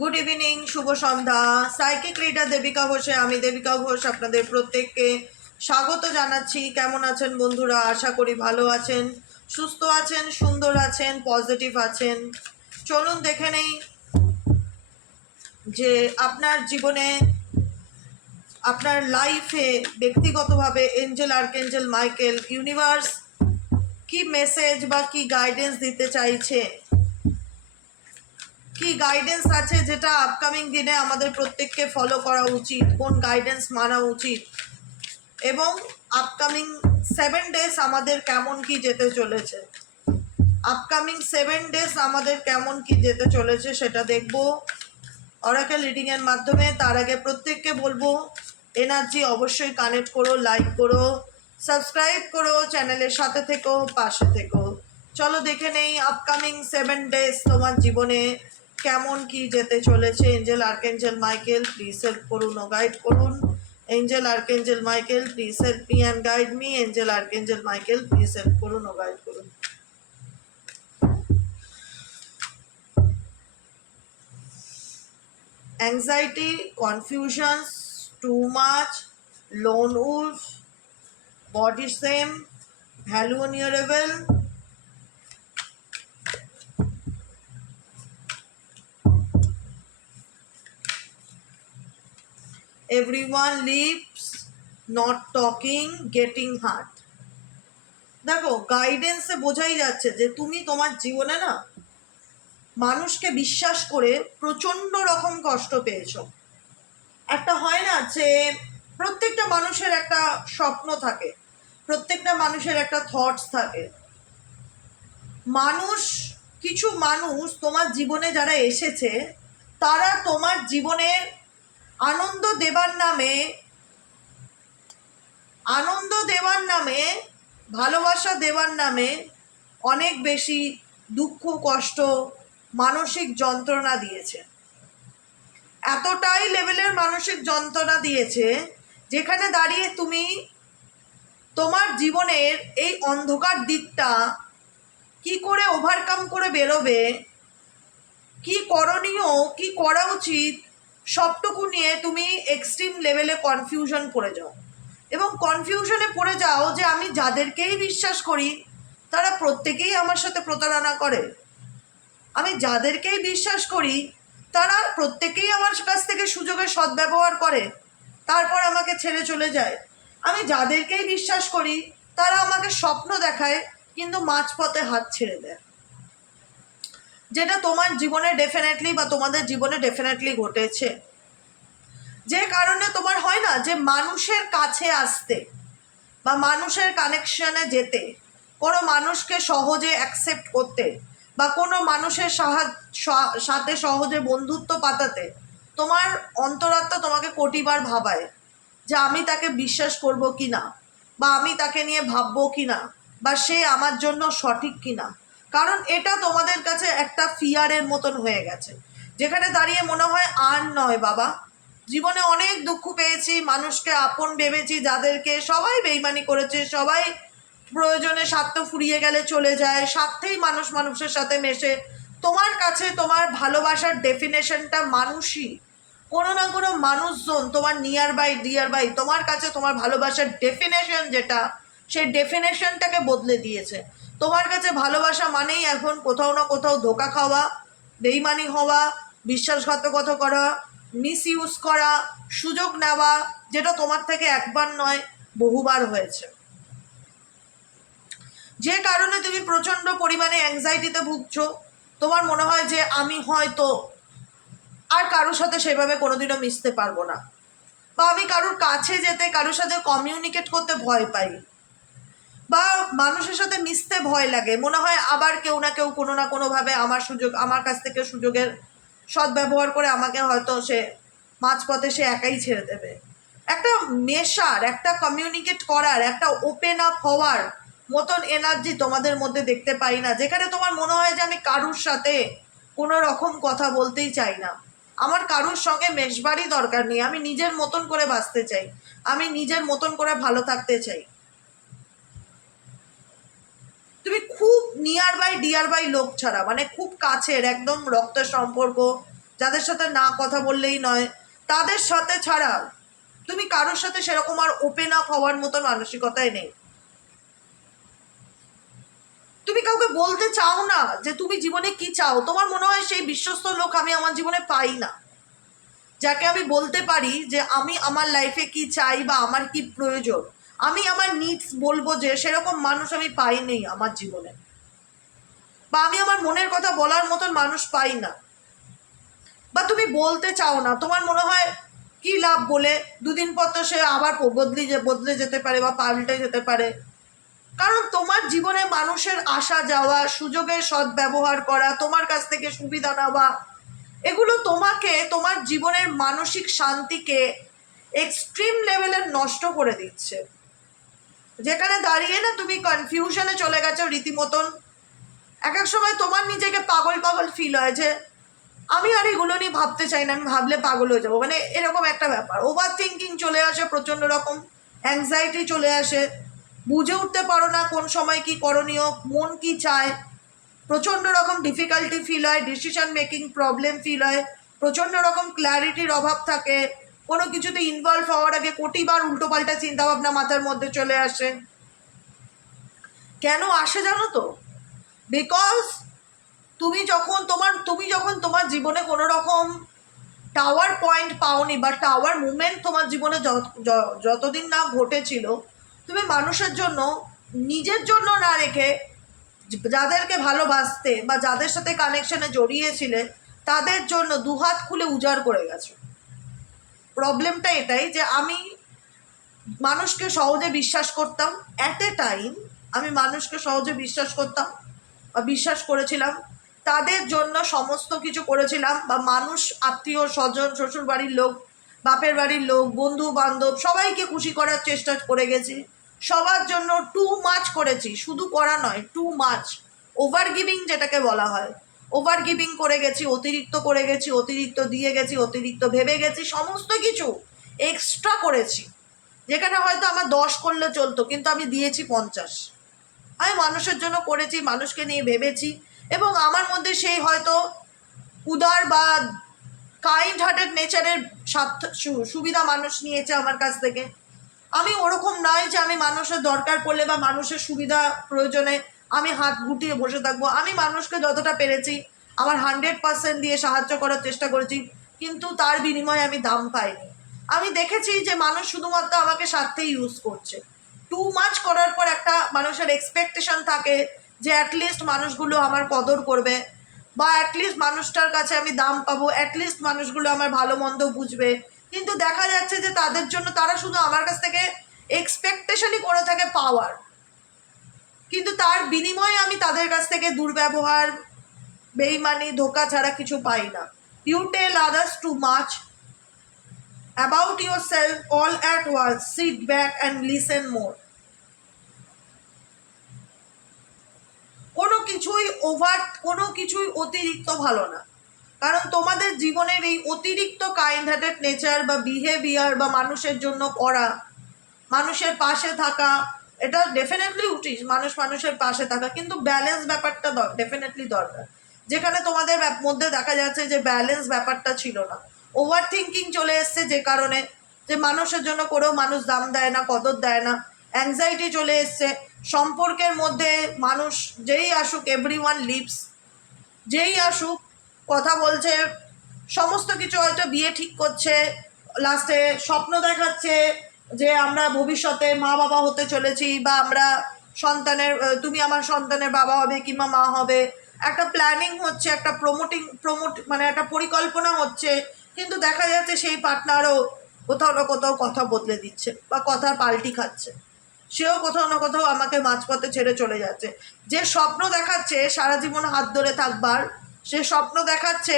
Good evening, শুভ সন্ধ্যা। Psychic reader Devika ঘোষে আমি দেবিকা ঘোষ আপনাদের প্রত্যেককে স্বাগত জানাচ্ছি। কেমন আছেন বন্ধুরা? আশা করি ভালো আছেন, সুস্থ আছেন, সুন্দর আছেন, পজিটিভ আছেন। চলুন দেখে নেই যে আপনার জীবনে, আপনার লাইফে, ব্যক্তিগতভাবে এঞ্জেল আর্কেঞ্জেল মাইকেল, ইউনিভার্স কি মেসেজ বা কি গাইডেন্স দিতে চাইছে, কি গাইডেন্স আছে যেটা আপকামিং দিনে আমাদের প্রত্যেককে ফলো করা উচিত, কোন গাইডেন্স মানা উচিত, এবং আপকামিং 7 ডেজ আমাদের কেমন কি যেতে চলেছে, আপকামিং 7 ডেজ আমাদের কেমন কি যেতে চলেছে সেটা দেখব অরাকেল রিডিংয়ের মাধ্যমে। তার আগে প্রত্যেককে বলবো এনার্জি অবশ্যই কানেক্ট করো, লাইক করো, সাবস্ক্রাইব করো, চ্যানেলের সাথে থেকো, পাশে থেকো। চলো দেখে নেই আপকামিং 7 ডেজ তোমার জীবনে কেমন কি যেতে চলেছে। Angel archangel Michael please help করুন ও গাইড করুন। Angel archangel Michael please help me and guide me. Angel archangel Michael please help করুন ও গাইড করুন। Anxiety, confusions, too much, lone wolf, body shame, vulnerable, everyone leaves, not talking, getting hurt. দেখো গাইডেন্সে বোঝাই যাচ্ছে যে তুমি তোমার জীবনে না মানুষকে বিশ্বাস করে প্রচণ্ড রকম কষ্ট পেয়েছো। একটা হয় না যে প্রত্যেকটা মানুষের একটা স্বপ্ন থাকে, প্রত্যেকটা মানুষের একটা থটস থাকে। কিছু মানুষ তোমার জীবনে যারা এসেছে তারা তোমার জীবনের আনন্দ দেবার নামে ভালোবাসা দেবার নামে অনেক বেশি দুঃখ, কষ্ট, মানসিক যন্ত্রণা দিয়েছে। এতটাই লেভেলের মানসিক যন্ত্রণা দিয়েছে যেখানে দাঁড়িয়ে তুমি তোমার জীবনের এই অন্ধকার দিকটা কি করে ওভারকাম করে বেরোবে, কি করণীয়, কি করা উচিত, সবটুকু নিয়ে তুমি এক্সট্রিম লেভেলে কনফিউশন পড়ে যাও। এবং কনফিউশনে পড়ে যাও যে আমি যাদেরকেই বিশ্বাস করি তারা প্রত্যেকেই আমার সাথে প্রতারণা করে, আমি যাদেরকেই বিশ্বাস করি তারা প্রত্যেকেই আমার কাছ থেকে সুযোগের সদ্ব্যবহার করে, তারপর আমাকে ছেড়ে চলে যায়। আমি যাদেরকেই বিশ্বাস করি তারা আমাকে স্বপ্ন দেখায় কিন্তু মাঝপথে হাত ছেড়ে দেয়। যেটা তোমার জীবনে ডেফিনেটলি বা তোমাদের জীবনে ডেফিনেটলি ঘটেছে। যে কারণে তোমার হয় না যে মানুষের কাছে আসতে বা মানুষের কানেকশনে যেতে, কোনো মানুষকে সহজে অ্যাকসেপ্ট করতে বা কোনো মানুষের সাথে সহজে বন্ধুত্ব পাতাতে তোমার অন্তরাত্মা তোমাকে কোটিবার ভাবায় যে আমি তাকে বিশ্বাস করব কি না, বা আমি তাকে নিয়ে ভাববো কি না, বা সে আমার জন্য সঠিক কি না। কারণ এটা তোমাদের কাছে একটা ফিয়ারের মতন হয়ে গেছে, যেখানে দাঁড়িয়ে মনে হয় আর নয় বাবা, জীবনে অনেক দুঃখ পেয়েছি, মানুষকে আপন ভেবেছি যাদেরকে, সবাই বেইমানি করেছে, সবাই প্রয়োজনে স্বার্থ ফুরিয়ে গেলে চলে যায়, স্বার্থেই মানুষ মানুষের সাথে মেশে। তোমার কাছে তোমার ভালোবাসার ডেফিনেশনটা মানুষই, কোনো না কোনো মানুষজন তোমার নিয়ার বাই ডিয়ার বাই তোমার কাছে তোমার ভালোবাসার ডেফিনেশন যেটা, সেই ডেফিনেশনটাকে বদলে দিয়েছে। তোমার কাছে ভালোবাসা মানেই এখন কোথাও না কোথাও ধোঁকা খাওয়া, বেইমানি হওয়া, বিশ্বাসঘাতকতা করা, মিসইউজ করা, সুযোগ নেওয়া, যেটা তোমার থেকে একবার নয় বহুবার হয়েছে। যে কারণে তুমি প্রচণ্ড পরিমাণে অ্যাংজাইটিতে ভুগছো। তোমার মনে হয় যে আমি হয়তো আর কারোর সাথে সেভাবে কোনোদিনও মিশতে পারবো না, বা আমি কারোর কাছে যেতে, কারোর সাথে কমিউনিকেট করতে ভয় পাই, বা মানুষের সাথে মিশতে ভয় লাগে। মনে হয় আবার কেউ না কেউ কোনো না কোনোভাবে আমার কাছ থেকে সুযোগের সদ্ব্যবহার করে আমাকে হয়তো সে মাঝপথে সে একাই ছেড়ে দেবে। একটা মেশার, একটা কমিউনিকেট করার, একটা ওপেন আপ হওয়ার মতন এনার্জি তোমাদের মধ্যে দেখতে পাই না, যেখানে তোমার মনে হয় যে আমি কারুর সাথে কোনো রকম কথা বলতেই চাই না, আমার কারুর সঙ্গে মেশবারই দরকার নেই, আমি নিজের মতন করে বাঁচতে চাই, আমি নিজের মতন করে ভালো থাকতে চাই। তুমি খুব নিয়ার বাই ডিয়ার বাই লোক ছাড়া, মানে খুব কাছের একদম রক্তের সম্পর্ক, যাদের সাথে না কথা বললেই নয়, তাদের সাথে ছাড়া তুমি কারোর সাথে সেরকম আর ওপেন আপ হওয়ার মতো মানসিকতায় নেই। তুমি কাউকে বলতে চাও না যে তুমি জীবনে কি চাও। তোমার মনে হয় সেই বিশ্বস্ত লোক আমি আমার জীবনে পাই না, যাকে আমি বলতে পারি যে আমি আমার লাইফে কি চাই বা আমার কি প্রয়োজন, আমি আমার নিডস বলবো, যে সেরকম মানুষ আমি পাইনি আমার জীবনে, বা আমি আমার মনের কথা বলার মতন মানুষ পাই না। বা তুমি বলতে চাও না, তোমার মনে হয় কি লাভ বলে, দুদিন পর তো সে আবার বদলে যেতে পারে বা পাল্টে যেতে পারে। কারণ তোমার জীবনে মানুষের আসা যাওয়া, সুযোগের সদ্ব্যবহার করা, তোমার কাছ থেকে সুবিধা নেওয়া, এগুলো তোমাকে তোমার জীবনের মানসিক শান্তিকে এক্সট্রিম লেভেলের নষ্ট করে দিচ্ছে। যেখানে দাঁড়িয়ে না তুমি কনফিউশনে চলে গেছো রীতিমতন। এক এক সময় তোমার নিজেকে পাগল পাগল ফিল হয় যে আমি আর এগুলো নিয়ে ভাবতে চাই না, আমি ভাবলে পাগল হয়ে যাবো, মানে এরকম একটা ব্যাপার। ওভার থিঙ্কিং চলে আসে, প্রচণ্ড রকম অ্যাংজাইটি চলে আসে, বুঝে উঠতে পারো না কোন সময় কি করণীয়, মন কি চায়, প্রচণ্ড রকম ডিফিকাল্টি ফিল হয়, ডিসিশন মেকিং প্রবলেম ফিল হয়, প্রচণ্ড রকম ক্ল্যারিটির অভাব থাকে, কোনো কিছুতে ইনভলভ হওয়ার আগে কোটিবার উল্টোপাল্টা চিন্তাভাবনা মাথার মধ্যে চলে আসে। কেন আসে জানো তো? বিকজ তুমি যখন তোমার জীবনে কোনো রকম টাওয়ার পয়েন্ট পাওনি বা টাওয়ার মুভমেন্ট তোমার জীবনে যতদিন না ঘটেছিল, তুমি মানুষের জন্য, নিজের জন্য না রেখে যাদেরকে ভালোবাসতে বা যাদের সাথে কানেকশনে জড়িয়েছিলে তাদের জন্য দুহাত খুলে উজাড় করে গেছো। প্রবলেমটা এটাই যে আমি মানুষকে সহজে বিশ্বাস করতাম, অ্যাট এ টাইম আমি মানুষকে সহজে বিশ্বাস করতাম বা বিশ্বাস করেছিলাম, তাদের জন্য সমস্ত কিছু করেছিলাম, বা মানুষ, আত্মীয় স্বজন, শ্বশুর বাড়ির লোক, বাপের বাড়ির লোক, বন্ধু বান্ধব, সবাইকে খুশি করার চেষ্টা করে গেছি, সবার জন্য টু মাচ করেছি, শুধু করা নয়, টু মাচ, ওভার গিভিং যেটাকে বলা হয়, ওভার গিভিং করে গেছি, অতিরিক্ত করে গেছি, অতিরিক্ত দিয়ে গেছি, অতিরিক্ত ভেবে গেছি, সমস্ত কিছু এক্সট্রা করেছি। যেখানে হয়তো আমার 10 করলে চলতো, কিন্তু আমি দিয়েছি 50। আমি মানুষের জন্য করেছি, মানুষকে নিয়ে ভেবেছি, এবং আমার মধ্যে সেই হয়তো উদার বা কাইন্ড হার্টেড নেচারের সুবিধা মানুষ নিয়েছে আমার কাছ থেকে। আমি ওরকম নয় যে আমি মানুষের দরকার পড়লে বা মানুষের সুবিধা প্রয়োজনে আমি হাত গুটিয়ে বসে থাকবো। আমি মানুষকে যতটা পেরেছি আমার 100% দিয়ে সাহায্য করার চেষ্টা করেছি, কিন্তু তার বিনিময়ে আমি দাম পাইনি। আমি দেখেছি যে মানুষ শুধুমাত্র আমাকে স্বার্থেই ইউজ করছে। টু মাচ করার পর একটা মানুষের এক্সপেকটেশন থাকে যে অ্যাটলিস্ট মানুষগুলো আমার কদর করবে, বা অ্যাটলিস্ট মানুষটার কাছে আমি দাম পাবো, অ্যাটলিস্ট মানুষগুলো আমার ভালো মন্দ বুঝবে। কিন্তু দেখা যাচ্ছে যে তাদের জন্য তারা শুধু আমার কাছ থেকে এক্সপেকটেশনই করে থাকে পাওয়ার, কিন্তু তার বিনিময়ে আমি তাদের কাছ থেকে দুর্ব্যবহার, বেইমানি, ধোকা ছাড়া কিছু পাই না। You tell others too much about yourself all at once, sit back and listen more. কোনো কিছুই অতিরিক্ত ভালো না। কারণ তোমাদের জীবনের এই অতিরিক্ত কাইন্ড হার্টেড নেচার বা বিহেভিয়ার বা মানুষের জন্য করা, মানুষের পাশে থাকা, এটা ডেফিনেটলি উচিত, মানুষের পাশে থাকা, কিন্তু ব্যালেন্স ব্যাপারটা ডেফিনেটলি দরকার। যেখানে তোমাদের মধ্যে দেখা যাচ্ছে যে ব্যালেন্স ব্যাপারটা ছিল না, ওভার থিঙ্কিং চলে এসছে, যে কারণে যে মানুষের জন্য করেও মানুষ দাম দেয় না, কদর দেয় না, অ্যাংজাইটি চলে এসছে সম্পর্কের মধ্যে। মানুষ যেই আসুক, এভরিওয়ান লিভস, যেই আসুক কথা বলছে, সমস্ত কিছু, হয়তো বিয়ে ঠিক করছে, লাস্টে স্বপ্ন দেখাচ্ছে যে আমরা ভবিষ্যতে মা বাবা হতে চলেছি, বা আমরা সন্তানের, তুমি আমার সন্তানের বাবা হবে কিংবা মা হবে, একটা প্ল্যানিং হচ্ছে, একটা মানে একটা পরিকল্পনা হচ্ছে, কিন্তু দেখা যাচ্ছে সেই পার্টনারও কোথাও না কোথাও কথা বদলে দিচ্ছে বা কথা পাল্টি খাচ্ছে, সেও কোথাও না কোথাও আমাকে মাঝপথে ছেড়ে চলে যাচ্ছে। যে স্বপ্ন দেখাচ্ছে সারা জীবন হাত ধরে থাকবার, সে স্বপ্ন দেখাচ্ছে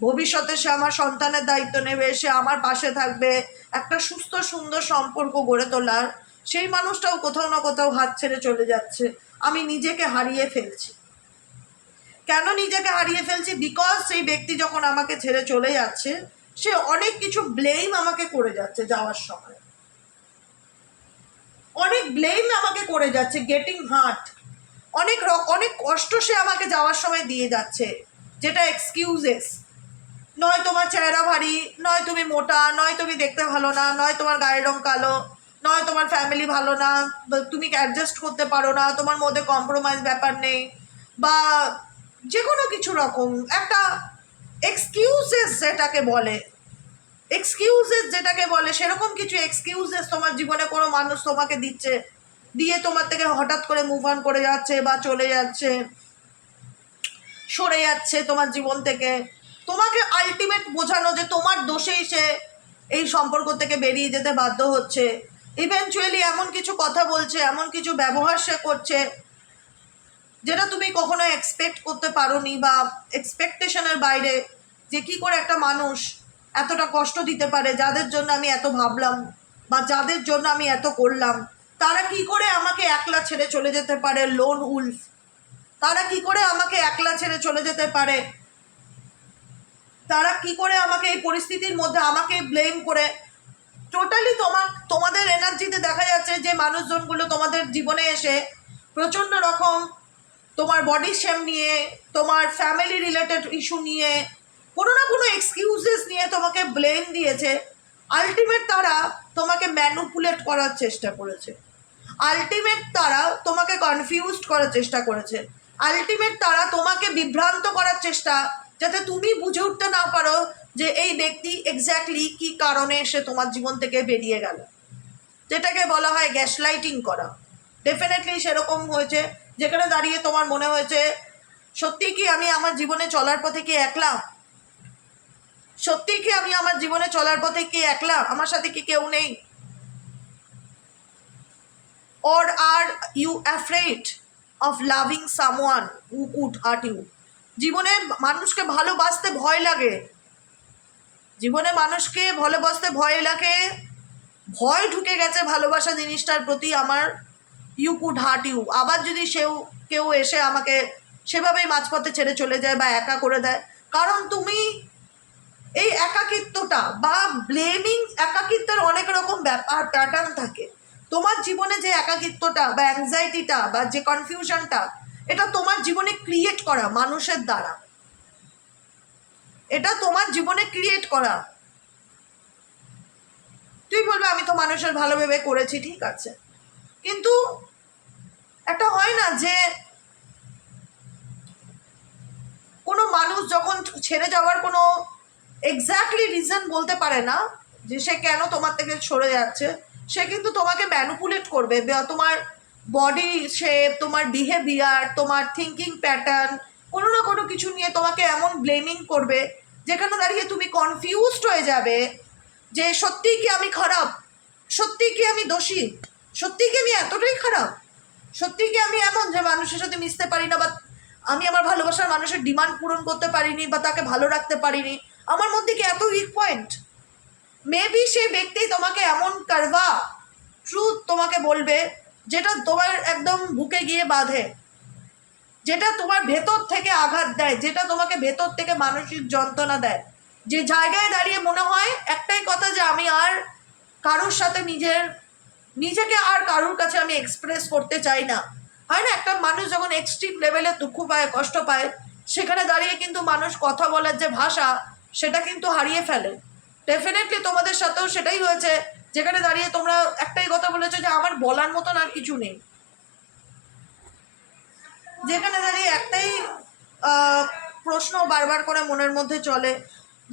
ভবিষ্যতে সে আমার সন্তানের দায়িত্ব নেবে, সে আমার পাশে থাকবে, একটা সুস্থ সুন্দর সম্পর্ক গড়ে তোলার, সেই মানুষটাও কোথাও না কোথাও হাত ছেড়ে চলে যাচ্ছে। আমি নিজেকে হারিয়ে ফেলছি। কেন নিজেকে হারিয়ে ফেলছি? বিকজ সেই ব্যক্তি যখন আমাকে ছেড়ে চলে যাচ্ছে, সে অনেক কিছু ব্লেম আমাকে করে যাচ্ছে, যাওয়ার সময় অনেক ব্লেম আমাকে করে যাচ্ছে, গেটিং হার্ট, অনেক কষ্ট সে আমাকে যাওয়ার সময় দিয়ে যাচ্ছে, যেটা এক্সকিউজেস তোমার চেহারা ভারী, নয় তুমি মোটা, নয় তুমি দেখতে ভালো না, নয় তোমার গায়ের রং কালো, নয় তোমার ফ্যামিলি ভালো না, তুমি অ্যাডজাস্ট করতে পারো না, তোমার মধ্যে কম্প্রোমাইজ ব্যাপার নেই, বা যে কোনো কিছু রকম একটা এক্সকিউজেস যেটাকে বলে সেরকম কিছু এক্সকিউজেস তোমার জীবনে কোনো মানুষ তোমাকে দিচ্ছে, দিয়ে তোমার থেকে হঠাৎ করে মুভ অন করে যাচ্ছে বা চলে যাচ্ছে, সরে যাচ্ছে তোমার জীবন থেকে, তোমাকে আলটিমেট বোঝানো যে তোমার দোষেই সে এই সম্পর্ক থেকে বেরিয়ে যেতে বাধ্য হচ্ছে, ইভেনচুয়ালি এমন কিছু কথা বলছে, এমন কিছু ব্যবহার সে করছে যেটা তুমি কখনো এক্সপেক্ট করতে পারোনি, বা এক্সপেকটেশনের বাইরে, যে কি করে একটা মানুষ এতটা কষ্ট দিতে পারে, যাদের জন্য আমি এত ভাবলাম বা যাদের জন্য আমি এত করলাম, তারা কি করে আমাকে একলা ছেড়ে চলে যেতে পারে, লোন উলফ, তারা কি করে আমাকে একলা ছেড়ে চলে যেতে পারে, তারা কি করে আমাকে এই পরিস্থিতির মধ্যে আমাকে ব্লেম করে। টোটালি তোমাদের এনার্জিতে দেখা যাচ্ছে যে মানুষজনগুলো তোমাদের জীবনে এসে প্রচণ্ড রকম তোমার বডি শেম নিয়ে, তোমার ফ্যামিলি রিলেটেড ইস্যু নিয়ে, কোনো না কোনো এক্সকিউজেস নিয়ে তোমাকে ব্লেম দিয়েছে। আলটিমেট তারা তোমাকে ম্যানুপুলেট করার চেষ্টা করেছে, আলটিমেট তারা তোমাকে কনফিউজড করার চেষ্টা করেছে, আলটিমেট তারা তোমাকে বিভ্রান্ত করার চেষ্টা, যাতে তুমি বুঝে উঠতে না পারো যে এই ব্যক্তি এক্স্যাক্টলি কী কারণে সে তোমার জীবন থেকে বেরিয়ে গেল, যেটাকে বলা হয় গ্যাসলাইটিং করা। ডেফিনেটলি সেরকম হয়েছে, যেখানে দাঁড়িয়ে তোমার মনে হয়েছে সত্যি কি আমি আমার জীবনে চলার পথে কি একলা, সত্যি কি আমি আমার জীবনে চলার পথে কি একলা, আমার সাথে কি কেউ নেই, or are you afraid of loving someone who could hurt you? জীবনে মানুষকে ভালোবাসতে ভয় লাগে, জীবনে মানুষকে ভালোবাসতে ভয় লাগে, ভয় ঢুকে গেছে ভালোবাসা জিনিসটার প্রতি আমার, ইউ কুড হার্ট ইউ। আবার যদি কেউ এসে আমাকে সেভাবেই মাঝপথে ছেড়ে চলে যায় বা একা করে দেয়, কারণ তুমি এই একাকিত্বটা বা ব্লেমিং, একাকিত্বের অনেক রকম ব্যাপার প্যাটার্ন থাকে। তোমার জীবনে যে একাকিত্বটা বা অ্যাংজাইটিটা বা যে কনফিউশনটা, এটা তোমার জীবনে ক্রিয়েট করা মানুষের দ্বারা, এটা তোমার জীবনে ক্রিয়েট করা। তুই বলবে আমি তো মানুষের ভালো ভেবে করেছি, ঠিক আছে, কিন্তু একটা হয় না যে কোনো মানুষ যখন ছেড়ে যাওয়ার কোনো এক্স্যাক্টলি রিজন বলতে পারে না যে সে কেন তোমার থেকে সরে যাচ্ছে, সে কিন্তু তোমাকে ম্যানুপুলেট করবে, তোমার বডি শেপ, তোমার বিহেভিয়ার, তোমার থিঙ্কিং প্যাটার্ন, কোনো না কোনো কিছু নিয়ে তোমাকে এমন ব্লেমিং করবে যেখানে দাঁড়িয়ে তুমি কনফিউজড হয়ে যাবে যে সত্যিই কি আমি খারাপ, সত্যিই কি আমি দোষী, সত্যিই কি আমি এতটাই খারাপ, সত্যিই কি আমি এমন যে মানুষের সাথে মিশতে পারি না, বা আমি আমার ভালোবাসার মানুষের ডিমান্ড পূরণ করতে পারিনি বা তাকে ভালো রাখতে পারিনি, আমার মধ্যে কি এত উইক পয়েন্ট। মেবি সেই ব্যক্তি তোমাকে এমন কারবা ট্রুথ তোমাকে বলবে যেটা তোমার একদম বুকে গিয়ে বাঁধে, যেটা তোমার ভেতর থেকে আঘাত দেয়, যেটা তোমাকে ভেতর থেকে মানসিক যন্ত্রণা দেয়, যে জায়গায় দাঁড়িয়ে মনে হয় একটাই কথা যে আমি আর কারোর সাথে নিজেকে আর কারোর কাছে আমি এক্সপ্রেস করতে চাই না। হয় না, একটা মানুষ যখন এক্সট্রিম লেভেলে দুঃখ পায়, কষ্ট পায়, সেখানে দাঁড়িয়ে কিন্তু মানুষ কথা বলার যে ভাষা সেটা কিন্তু হারিয়ে ফেলে। ডেফিনেটলি তোমাদের সাথেও সেটাই হয়েছে, যেখানে দাঁড়িয়ে তোমরা একটাই কথা বলেছো যে আমার বলার মতন আর কিছু নেই, যেখানে দাঁড়িয়ে একটাই প্রশ্ন বারবার করে মনের মধ্যে চলে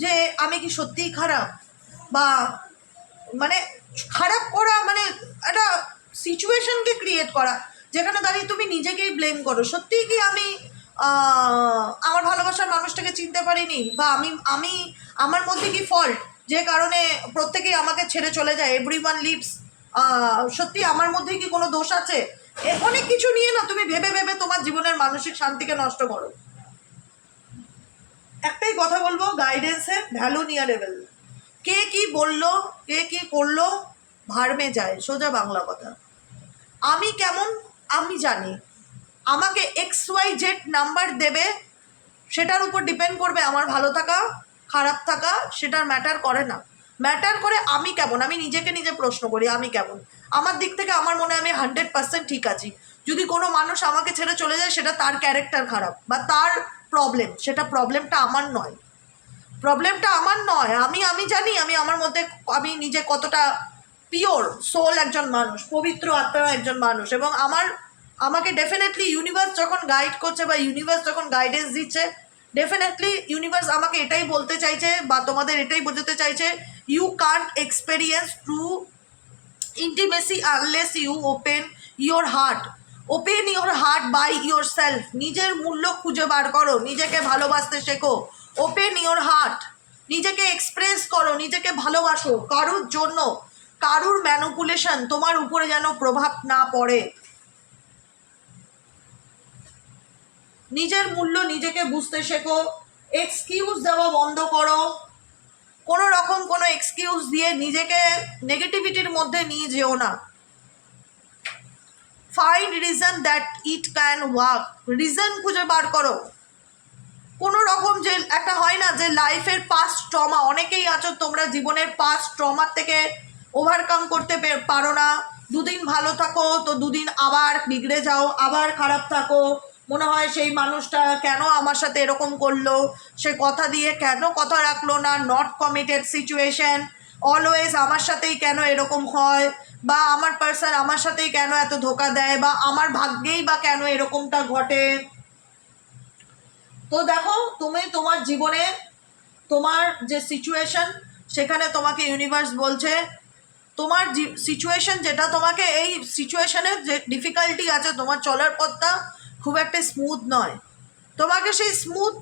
যে আমি কি সত্যিই খারাপ, বা মানে খারাপ করা মানে একটা সিচুয়েশনকে ক্রিয়েট করা যেখানে দাঁড়িয়ে তুমি নিজেকেই ব্লেম করো, সত্যিই কি আমি আমার ভালোবাসার মানুষটাকে চিনতে পারিনি, বা আমি আমার মধ্যে কি ফল্ট যে কারণে প্রত্যেকেই আমাকে ছেড়ে চলে যায়, এভরিওয়ান লিভস, সত্যি আমার মধ্যে কি কোনো দোষ আছে, অনেক কিছু নিয়ে না তুমি ভেবে ভেবে তোমার জীবনের মানসিক শান্তিকে নষ্ট করো। একটাই কথা বলবো, গাইডেন্সের ভ্যালু নিয়ে লেভেল, কে কি বললো কে কি করলো ভাড়মে যায়, সোজা বাংলা কথা। আমি কেমন আমি জানি, আমাকে XYZ নাম্বার দেবে, সেটার উপর ডিপেন্ড করবে আমার ভালো থাকা খারাপ থাকা, সেটার ম্যাটার করে না, ম্যাটার করে আমি কেমন। আমি নিজেকে নিজে প্রশ্ন করি আমি কেমন, আমার দিক থেকে আমার মনে হয় আমি 100% ঠিক আছি। যদি কোনো মানুষ আমাকে ছেড়ে চলে যায় সেটা তার ক্যারেক্টার খারাপ বা তার প্রবলেম, সেটা প্রবলেমটা আমার নয়। প্রবলেমটা আমার নয়, আমি জানি আমি আমার মধ্যে আমি নিজে কতটা পিওর সোল একজন মানুষ, পবিত্র আত্মার একজন মানুষ, এবং আমাকে ডেফিনেটলি ইউনিভার্স যখন গাইড করছে বা ইউনিভার্স যখন গাইডেন্স দিচ্ছে, ডেফিনেটলি ইউনিভার্স আমাকে এটাই বলতে চাইছে বা তোমাদের এটাই বোঝাতে চাইছে, you can't experience true intimacy unless you open your heart. Open your heart by yourself. নিজের মূল্য খুঁজে বার করো, নিজেকে ভালোবাসতে শেখো। ওপেন ইয়োর হার্ট, নিজেকে এক্সপ্রেস করো, নিজেকে ভালোবাসো। কারুর জন্য কারুর ম্যানিপুলেশন তোমার উপরে যেন প্রভাব না পড়ে। নিজের মূল্য নিজেকে বুঝতে শেখো। এক্সকিউজ দেওয়া বন্ধ করো। কোনো রকম কোনো এক্সকিউজ দিয়ে নিজেকে নেগেটিভিটির মধ্যে নিয়ে যেও না। Find reason that it can work. Reason খুঁজে বার করো। কোনো রকম যে একটা হয় না যে লাইফের পাস্ট ট্রমা, অনেকেই আছো তোমরা জীবনের পাস্ট ট্রমার থেকে ওভারকাম করতে পারো না। দুদিন ভালো থাকো তো দুদিন আবার বিগড়ে যাও, আবার খারাপ থাকো। মনে হয় সেই মানুষটা কেন আমার সাথে এরকম করলো, সে কথা দিয়ে কেন কথা রাখলো না, নট কমিটেড সিচুয়েশন, অলওয়েজ আমার সাথেই কেন এরকম হয়, বা আমার পার্সন আমার সাথেই কেন এত ধোকা দেয়, বা আমার ভাগ্যেই বা কেন এরকমটা ঘটে। তো দেখো, তুমি তোমার জীবনে তোমার যে সিচুয়েশন, সেখানে তোমাকে ইউনিভার্স বলছে তোমার সিচুয়েশন যেটা, তোমাকে এই সিচুয়েশনের যে ডিফিকাল্টি আছে, তোমার চলার পথটা খুব একটা স্মুথ নয়। তোমাকে সেই স্মুথ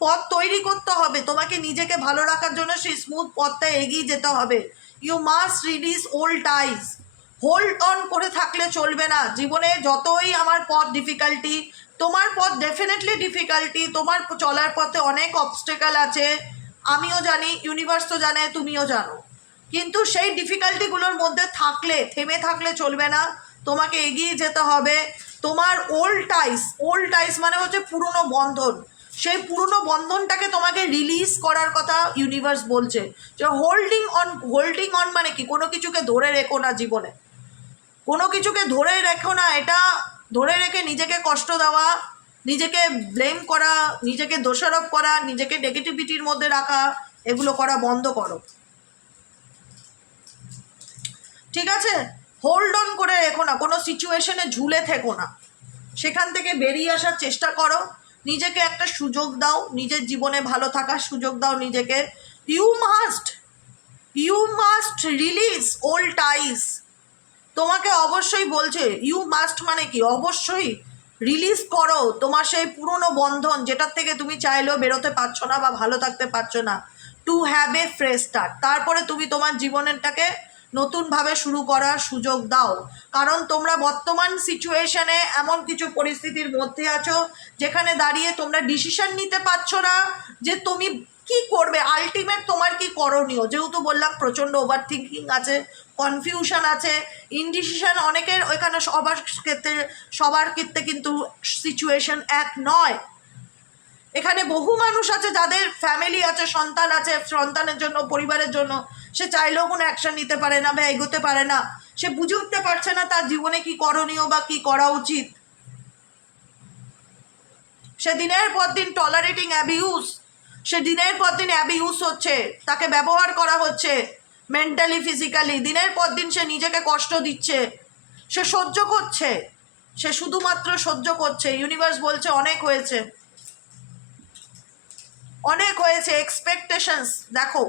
পথ তৈরি করতে হবে। তোমাকে নিজেকে ভালো রাখার জন্য সেই স্মুথ পথটা এগিয়ে যেতে হবে। You must release old ties. Hold on করে থাকলে চলবে না। জীবনে যতই আমার পথ ডিফিকাল্টি, তোমার পথ ডেফিনেটলি ডিফিকাল্টি, তোমার চলার পথে অনেক অবস্টেকাল আছে, আমিও জানি, ইউনিভার্স তো জানে, তুমিও জানো। কিন্তু সেই ডিফিকাল্টিগুলোর মধ্যে থাকলে, থেমে থাকলে চলবে না। তোমাকে এগিয়ে যেতে হবে। তোমার ওল্ড টাইস মানে হচ্ছে পুরনো বন্ধন, সেই পুরনো বন্ধনটাকে তোমাকে রিলিজ করার কথা ইউনিভার্স বলছে। যে হোল্ডিং অন মানে কি? কোনো কিছুকে ধরে রেখো না জীবনে, কোনো কিছুকে ধরে রেখো না। এটা ধরে রেখে নিজেকে কষ্ট দেওয়া, নিজেকে ব্লেম করা, নিজেকে দোষারোপ করা, নিজেকে নেগেটিভিটির মধ্যে রাখা, এগুলো করা বন্ধ করো। ঠিক আছে? হোল্ড অন করে রেখো না, কোনো সিচুয়েশনে ঝুলে থেকো না, সেখান থেকে বেরিয়ে আসার চেষ্টা করো। নিজেকে একটা সুযোগ দাও, নিজের জীবনে ভালো থাকার সুযোগ দাও নিজেকে। ইউ মাস্ট রিলিজ ওল্ড টাইস। তোমাকে অবশ্যই বলছে, ইউ মাস্ট মানে কি? অবশ্যই রিলিজ করো তোমার সেই পুরনো বন্ধন, যেটার থেকে তুমি চাইলেও বেরোতে পারছো না বা ভালো থাকতে পারছো না। To have a fresh start. তারপরে তুমি তোমার জীবনেরটাকে নতুনভাবে শুরু করার সুযোগ দাও। কারণ তোমরা বর্তমান সিচুয়েশনে এমন কিছু পরিস্থিতির মধ্যে আছো যেখানে দাঁড়িয়ে তোমরা ডিসিশন নিতে পারছো না যে তুমি কি করবে, আলটিমেট তোমার কি করণীয়। যেহেতু বললাম প্রচণ্ড ওভার থিঙ্কিং আছে, কনফিউশন আছে, ইনডিসিশন অনেকের। ওইখানে সবার ক্ষেত্রে কিন্তু সিচুয়েশন এক নয়। এখানে বহু মানুষ আছে যাদের ফ্যামিলি আছে, সন্তান আছে, সন্তানের জন্য, পরিবারের জন্য সে চাইলেও কোনো অ্যাকশন নিতে পারে না বা এগোতে পারে না। সে বুঝে উঠতে পারছে না তার জীবনে কি করণীয় বা কি করা উচিত। সে দিনের পর দিন টলারেটিং অ্যাবিউজ, সে দিনের পর দিন অ্যাবিউজ হচ্ছে, তাকে ব্যবহার করা হচ্ছে মেন্টালি, ফিজিক্যালি। দিনের পর দিন সে নিজেকে কষ্ট দিচ্ছে, সে সহ্য করছে, সে শুধুমাত্র সহ্য করছে। ইউনিভার্স বলছে অনেক হয়েছে, অনেক হয়েছে। এক্সপেকটেশনস দেখো,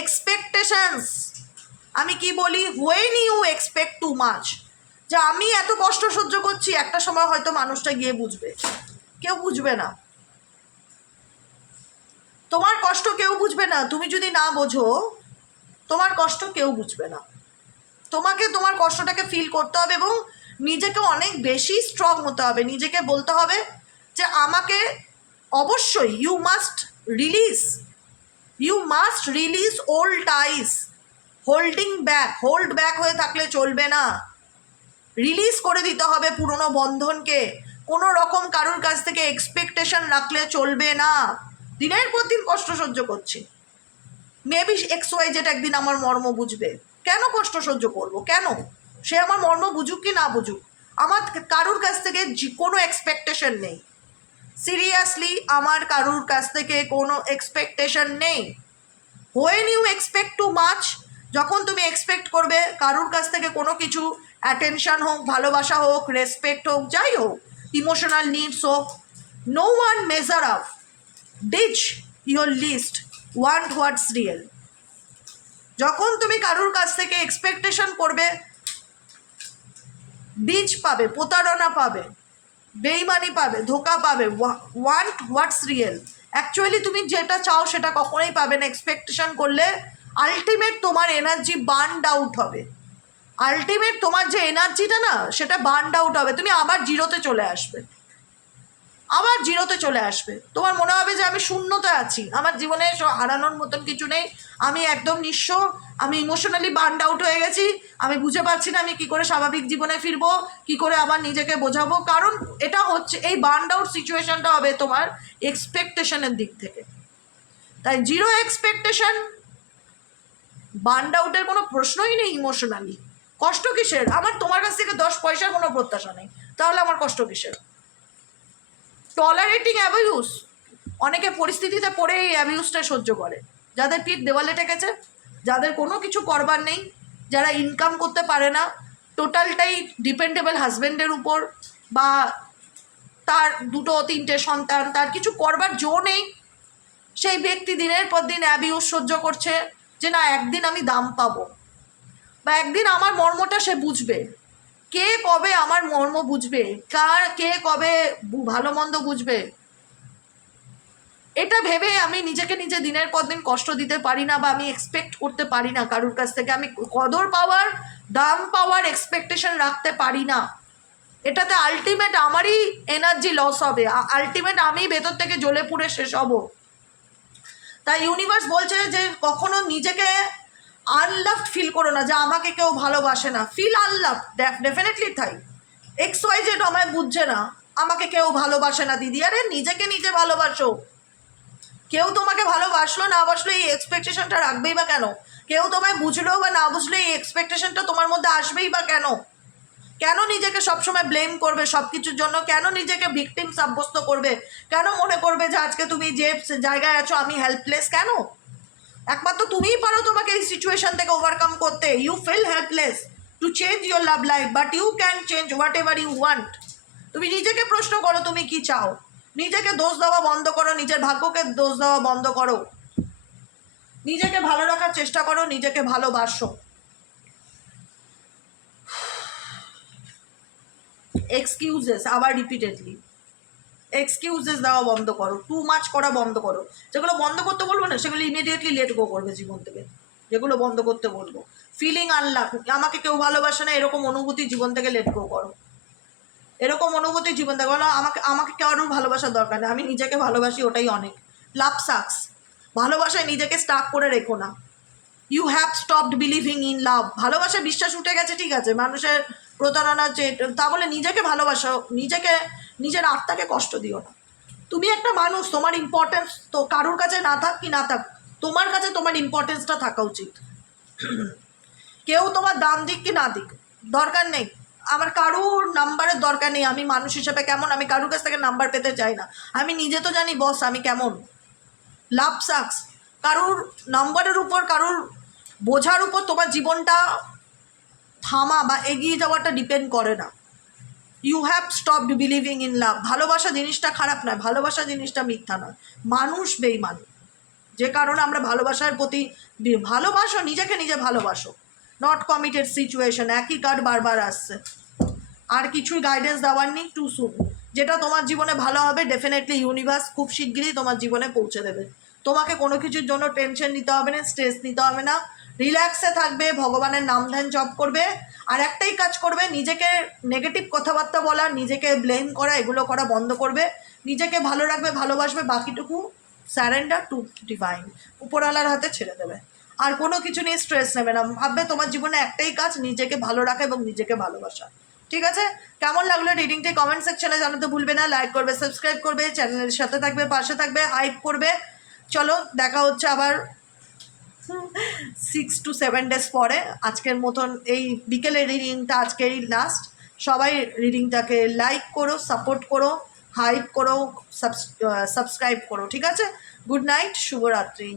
এক্সপেকটেশনস আমি কি বলি, when you expect too much, যে আমি এত কষ্ট সহ্য করছি, একটা সময় হয়তো মানুষটা গিয়ে বুঝবে। কেউ বুঝবে না তোমার কষ্ট, কেউ বুঝবে না। তুমি যদি না বোঝো তোমার কষ্ট কেউ বুঝবে না। তোমাকে তোমার কষ্টটাকে ফিল করতে হবে এবং নিজেকে অনেক বেশি স্ট্রং হতে হবে। নিজেকে বলতে হবে যে আমাকে অবশ্যই you must release old ties. Hold back হয়ে থাকলে চলবে না। রিলিজ করে দিতে হবে পুরনো বন্ধনকে। কোনো রকম কারোর কাছ থেকে এক্সপেকটেশন রাখলে চলবে না। দিনের পর দিন কষ্ট সহ্য করছি, মেবি XY যেটা একদিন আমার মর্ম বুঝবে। কেন কষ্ট সহ্য করব? কেন? সে আমার মর্ম বুঝুক কি না বুঝুক, আমার কারোর কাছ থেকে কোনো এক্সপেকটেশন নেই। সিরিয়াসলি আমার কারুর কাছ থেকে কোনো এক্সপেকটেশন নেই। When you expect too much, যখন তুমি এক্সপেক্ট করবে কারুর কাছ থেকে কোনো কিছু, অ্যাটেনশন হোক, ভালোবাসা হোক, রেসপেক্ট হোক, যাই হোক, ইমোশনাল নিডস হোক, no one measure up, ditch your list, want what's real. যখন তুমি কারুর কাছ থেকে এক্সপেকটেশন করবে, বীজ পাবে, প্রতারণা পাবে, বেইমানি পাবে, ধোকা পাবে। ওয়ান্ট হোয়াটস রিয়েল, অ্যাকচুয়ালি তুমি যেটা চাও সেটা কখনোই পাবে না। এক্সপেকটেশন করলে আলটিমেট তোমার এনার্জি বার্নড আউট হবে। আলটিমেট তোমার যে এনার্জিটা না, সেটা বার্নড আউট হবে। তুমি আবার জিরোতে চলে আসবে, আবার জিরোতে চলে আসবে। তোমার মনে হবে যে আমি শূন্যতে আছি, আমার জীবনে হারানোর মতন কিছু নেই, আমি একদম নিঃস্ব, আমি ইমোশনালি বার্নড আউট হয়ে গেছি, আমি বুঝে পারছি না আমি কি করে স্বাভাবিক জীবনে ফিরবো, কি করে আবার নিজেকে বোঝাবো। কারণ এটা হচ্ছে, এই বার্নড আউট সিচুয়েশনটা হবে তোমার এক্সপেকটেশনের দিক থেকে। তাই জিরো এক্সপেকটেশন, বার্নড আউটের কোনো প্রশ্নই নেই। ইমোশনালি কষ্ট কিসের? আমার তোমার কাছ থেকে 10 পয়সার কোনো প্রত্যাশা নেই, তাহলে আমার কষ্ট কিসের? টলারেটিং অ্যাবিউজ, অনেকে পরিস্থিতিতে পড়ে এই অ্যাবিউজটা সহ্য করে, যাদের পিঠ দেওয়ালে ঠেকেছে, যাদের কোনো কিছু করবার নেই, যারা ইনকাম করতে পারে না, টোটালটাই ডিপেন্ডেবল হাজব্যান্ডের উপর, বা তার 2-3টে সন্তান, তার কিছু করবার জো নেই, সেই ব্যক্তি দিনের পর দিন অ্যাবিউজ সহ্য করছে যে না, একদিন আমি দাম পাবো, বা একদিন আমার মর্মটা সে বুঝবে। কে কবে আমার মর্ম বুঝবে, কে কবে ভালো মন্দ বুঝবে, এটা ভেবে আমি নিজেকে নিজে দিনের পর দিন কষ্ট দিতে পারি না, বা আমি এক্সপেক্ট করতে পারি না কারুর কাছ থেকে। আমি কদর পাওয়ার, দাম পাওয়ার এক্সপেকটেশন রাখতে পারি না। এটাতে আলটিমেট আমারই এনার্জি লস হবে, আলটিমেট আমি ভেতর থেকে জ্বলে পুড়ে শেষ হব। তাই ইউনিভার্স বলছে যে কখনো নিজেকে আনলাভড ফিল করো না, যে আমাকে কেউ ভালোবাসে না। ফিল আনলাভড, ডেফিনেটলি তাই। XYZ আমায় বুঝছে না, আমাকে কেউ ভালোবাসে না দিদি। আরে নিজেকে নিজে ভালোবাসো। কেউ তোমাকে ভালোবাসলো না বাসলো এই এক্সপেকটেশনটা রাখবেই বা কেন? কেউ তোমায় বুঝলো বা না বুঝলো এই এক্সপেকটেশনটা তোমার মধ্যে আসবেই বা কেন? কেন নিজেকে সবসময় ব্লেম করবে সব কিছুর জন্য? কেন নিজেকে ভিকটিম সাব্যস্ত করবে? কেন মনে করবে যে আজকে তুমি যে জায়গায় আছো আমি হেল্পলেস? কেন? একমাত্র তুমিই পারো তোমাকে এই সিচুয়েশন থেকে ওভারকাম করতে। You feel helpless to change your love life, but you can change whatever you want. তুমি নিজেকে প্রশ্ন করো তুমি কি চাও, নিজেকে দোষ দেওয়া বন্ধ করো, নিজের ভাগ্যকে দোষ দেওয়া বন্ধ করো, নিজেকে ভালো রাখার চেষ্টা করো, নিজেকে ভালোবাসো। এক্সকিউজেস, আবার রিপিটেডলি এক্সকিউজেস দেওয়া বন্ধ করো, টু মাচ করা বন্ধ করো। যেগুলো বন্ধ করতে বলবো না সেগুলো ইমিডিয়েটলি লেট গো করবে জীবন থেকে। যেগুলো বন্ধ করতে বলবো, ফিলিং আনলাভ, আমাকে কেউ ভালোবাসে না এরকম অনুভূতি জীবন থেকে লেট গো করো। এরকম অনুভূতি জীবন থেকে বলো আমাকে কারোর ভালোবাসার দরকার নেই, আমি নিজেকে ভালোবাসি, ওটাই অনেক। লাভ সাকস, ভালোবাসায় নিজেকে স্টাক করে রেখো না। You have stopped believing in love. ভালোবাসায় বিশ্বাস উঠে গেছে, ঠিক আছে, মানুষের প্রতারণা, যে তা বলে নিজেকে ভালোবাসো, নিজেকে, নিজের আত্মাকে কষ্ট দিও না। তুমি একটা মানুষ, তোমার ইম্পর্টেন্স তো কারোর কাছে না থাক কি না থাক, তোমার কাছে তোমার ইম্পর্টেন্সটা থাকা উচিত। কেউ তোমার দাম দিক কি না দিক দরকার নেই, আমার কারুর নাম্বারের দরকার নেই। আমি মানুষ হিসেবে কেমন, আমি কারুর কাছ থেকে নাম্বার পেতে চাই না। আমি নিজে তো জানি বস আমি কেমন। লাভ সাকস, কারুর নাম্বারের উপর, কারুর বোঝার উপর তোমার জীবনটা থামা বা এগিয়ে যাওয়াটা ডিপেন্ড করে না। You have stopped believing in love. ভালোবাসা জিনিসটা খারাপ নয়, ভালোবাসা জিনিসটা মিথ্যা নয়। মানুষ বেইমান, যে কারণে আমরা ভালোবাসার প্রতি, ভালোবাসো নিজেকে নিজে ভালোবাসো। নট কমিটেড সিচুয়েশন, একই কার্ড বারবার আসছে, আর কিছুই গাইডেন্স দেওয়ার নেই। টু সুন, যেটা তোমার জীবনে ভালো হবে ডেফিনেটলি ইউনিভার্স খুব শিগগিরই তোমার জীবনে পৌঁছে দেবে। তোমাকে কোনো কিছুর জন্য টেনশন নিতে হবে না, স্ট্রেস নিতে হবে না, রিল্যাক্সে থাকবে, ভগবানের নাম ধ্যান জপ করবে। আর একটাই কাজ করবে, নিজেকে নেগেটিভ কথাবার্তা বলা, নিজেকে ব্লেম করা, এগুলো করা বন্ধ করবে। নিজেকে ভালো রাখবে, ভালোবাসবে, বাকিটুকু স্যারেন্ডার টু ডিভাইন, উপরওয়ালার হাতে ছেড়ে দেবে। আর কোনো কিছু নিয়ে স্ট্রেস নেবে না, ভাববে তোমার জীবনে একটাই কাজ, নিজেকে ভালো রাখা এবং নিজেকে ভালোবাসা। ঠিক আছে, কেমন লাগলো রিডিংটি কমেন্ট সেকশনে জানাতে ভুলবে না। লাইক করবে, সাবস্ক্রাইব করবে, চ্যানেলের সাথে থাকবে, পাশে থাকবে, হাইপ করবে। চলো দেখা হচ্ছে আবার 6 to 7 days পরে। আজকের মতন এই বিকেলের রিডিংটা আজকেরই লাস্ট। সবাই রিডিংটাকে লাইক করো, সাপোর্ট করো, হাইপ করো, সাবস্ক্রাইব করো, ঠিক আছে? গুড নাইট, শুভরাত্রি।